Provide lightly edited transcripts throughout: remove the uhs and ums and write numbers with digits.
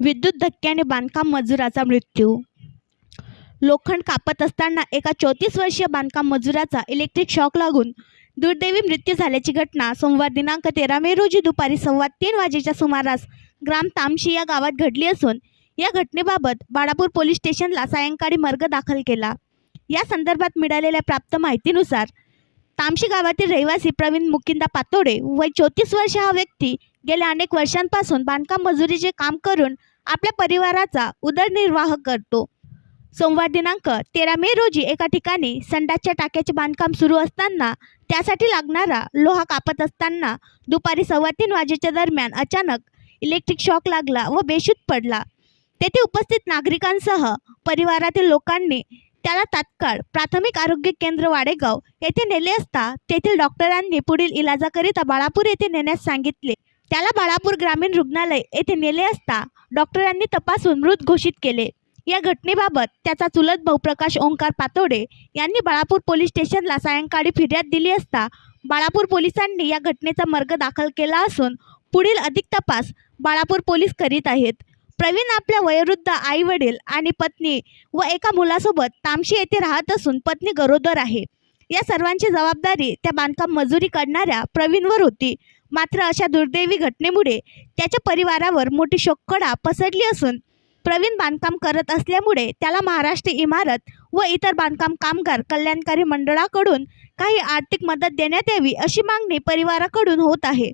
विद्युत धक्क्याने बांधकाम मजुराचा मृत्यू. लोखंड कापत असताना एका 34 वर्षीय बांधकाम मजुराचा इलेक्ट्रिक शॉक लागून दुर्दैवी मृत्यू झाल्याची घटना सोमवार दिनांक 13 मे रोजी दुपारी 2:15 वाजेच्या सुमारास ग्राम तामशी या गावात घडली असून या घटनेबाबत बाळापूर पोलीस स्टेशनला सायंकाळी मर्ग दाखल केला. या संदर्भात मिळालेल्या प्राप्त माहितीनुसार तामशी गावातील रहिवासी प्रवीण मुकिंदा पातोडे वय 34 वर्ष हा व्यक्ती गेल्या अनेक वर्षांपासून बांधकाम मजुरीचे काम करून आपल्या परिवाराचा उदरनिर्वाह करतो. सोमवार दिनांक 13 मे रोजी एका ठिकाणी संडासच्या टाक्याचे बांधकाम सुरू असताना त्यासाठी लागणारा लोहा कापत असताना दुपारी 3:15 वाजेच्या दरम्यान अचानक इलेक्ट्रिक शॉक लागला व बेशुद्ध पडला. तेथे उपस्थित नागरिकांसह परिवारातील लोकांनी त्याला तात्काळ प्राथमिक आरोग्य केंद्र वाडेगाव येथे नेले असता तेथील डॉक्टरांनी पुढील इलाजाकरिता बाळापूर येथे नेण्यास सांगितले. त्याला बाळापूर ग्रामीण रुग्णालय येथे नेले असता डॉक्टरांनी तपासून मृत घोषित केले. या घटनेबाबत त्याचा चुलत भाऊ प्रकाश ओंकार पातोडे यांनी बाळापूर पोलीस स्टेशनला सायंकाळी फिर्याद दिली असता बाळापूर पोलिसांनी या घटनेचा मर्ग दाखल केला असून पुढील अधिक तपास बाळापूर पोलीस करीत आहेत. प्रवीण आपल्या वयोवृद्ध आई वडील आणि पत्नी व एका मुलासोबत तामशी येथे राहत असून पत्नी गरोदर आहे. या सर्वांची जबाबदारी त्या बांधकाम मजुरी करणाऱ्या प्रवीणवर होती. मात्र अशा दुर्दैवी घटनेमुळे त्याच्या परिवारावर मोठी शोककळा पसरली असून प्रवीण बांधकाम करत असल्यामुळे त्याला महाराष्ट्र इमारत व इतर बांधकाम कामगार कल्याणकारी मंडळाकडून काही आर्थिक मदत देण्यात यावी अशी मागणी परिवाराकडून होत आहे.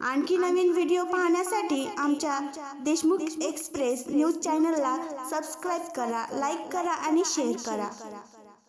आणखी नवीन व्हिडिओ पाहण्यासाठी आमच्या देशमुख एक्सप्रेस न्यूज चॅनलला सबस्क्राईब करा, लाईक करा आणि शेअर करा.